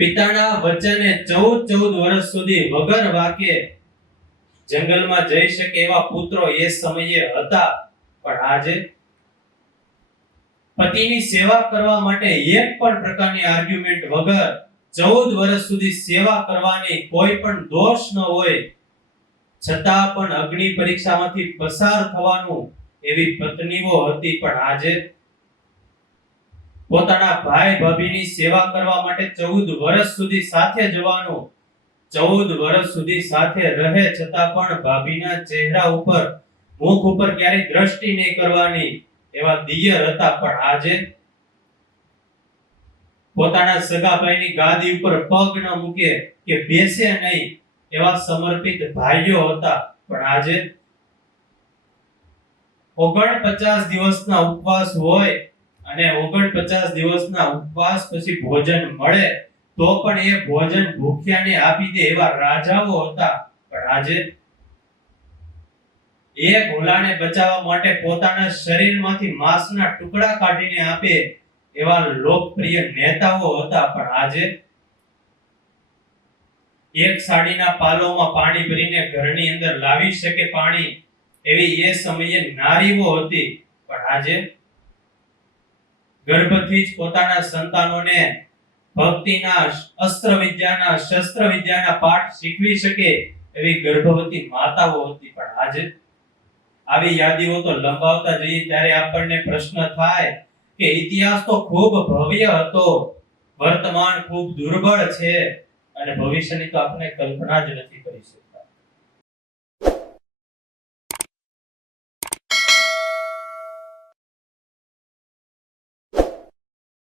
પિતાના વચને 14 વર્ષ સુધી વગર વાકે જંગલમાં જઈ શકે એવા પુત્રો એ સમયે હતા, પણ આજે પતિની સેવા કરવા માટે એક પણ પ્રકારની આર્ગ્યુમેન્ટ વગર 14 વર્ષ સુધી સેવા કરવાની કોઈ પણ દોષ ન હોય છતાં પણ અગ્નિ પરીક્ષામાંથી પસાર થવાનું એવી પત્નીઓ હતી, પણ આજે પોતાના ભાઈ ભાભીની સેવા કરવા માટે 14 વર્ષ સુધી સાથે જવાનું, 14 વર્ષ સુધી સાથે રહે છતાં પણ ભાભીના ચહેરા ઉપર, મુખ ઉપર ક્યારેય દ્રષ્ટિ નહીં કરવાની એવા દિયર હતા, પણ આજે પોતાના સગા ભાઈની ગાદી ઉપર પગ ન મૂકે કે બેસે નહીં એવા સમર્પિત ભાઈઓ હતા, પણ આજે 49 દિવસના ઉપવાસ હોય અને 49 દિવસના ઉપવાસ પછી ભોજન મળે તો પણ એ ભોજન ભૂખ્યાને આપી દે એવા રાજાઓ હતા, પણ આજે એક હોલાને બચાવવા માટે પોતાના શરીરમાંથી માંસના ટુકડા કાઢીને આપે એવા લોકપ્રિય નેતાઓ હતા, પણ આજે એક સાડીના પાલોમાં પાણી ભરીને ઘરની અંદર લાવી શકે પાણી એવી એ સમયે નારીઓ હતી, પણ આજે ગર્ભથી જ પોતાના સંતાનોને ભક્તિના અસ્ત્ર વિદ્યાના શસ્ત્ર વિદ્યાના પાઠ શીખવી શકે એવી ગર્ભવતી માતાઓ હતી, પણ આજે આવી યાદીઓ તો લંબાવતા જઈએ ત્યારે આપણને પ્રશ્ન થાય કે ઇતિહાસ તો ખૂબ ભવ્ય હતો, વર્તમાન ખૂબ દુર્બળ છે અને ભવિષ્યની તો આપણે કલ્પના જ નથી કરી શકતા।